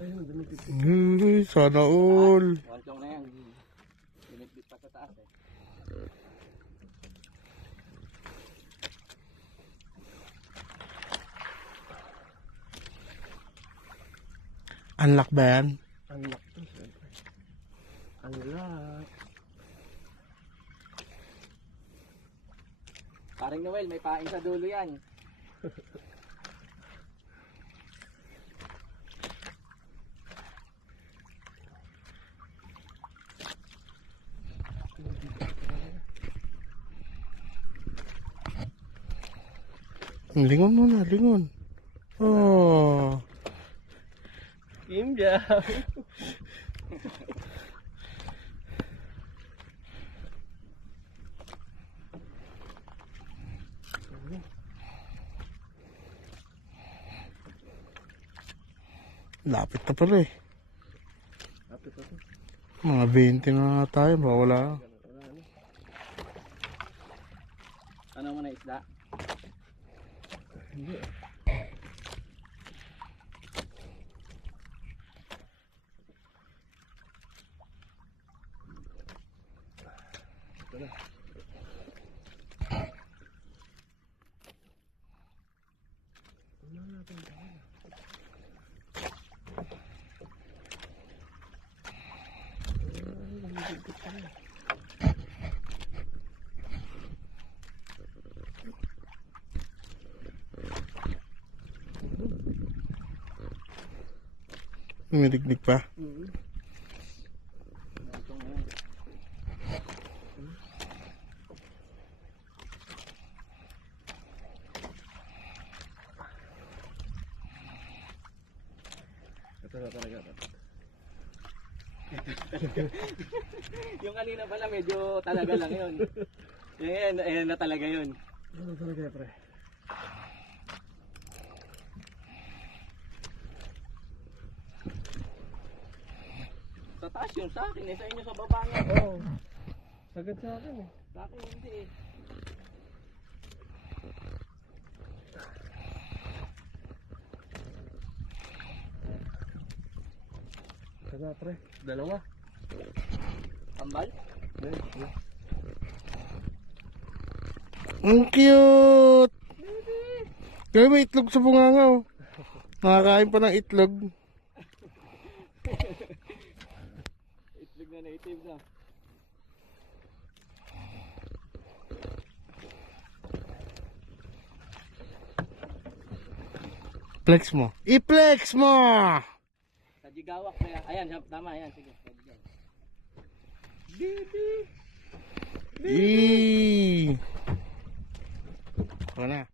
Ayun, dumipit. Sana all. Wantong na yan. Binitbit pa sa taas eh. Unlock ba yan? Unlock to, siyempre. Unlock. Paring Noel, may pain sa dulo yan. Lingon muna, lingon. Oh. Kim dyan. Lapit na pala eh. Lapit na to. Mga 20 na tayo, wala. Ano mo na isda? Hindi. Ito na. Ano natin tayo? Umidigdig pa. Wantong na yan. Ito na talaga. Yung kanina pala medyo talaga lang yun. Ayan na talaga yun. Ito na talaga, pre. Sa taas yun sa akin eh, sa inyo sa baba nga. Oo. Sagad sa akin eh. Sa akin hindi eh. Ito na, pre. Dalawa. Kambal? Ang cute! Kaya may itlog sa bunganga oh. Nakakain pa ng itlog. Itlog na native na. Flex mo. I-flex mo! Sa Jigawak kaya. Ayan, tama yan. Sige. Sa Jigawak. Eee! Ako na.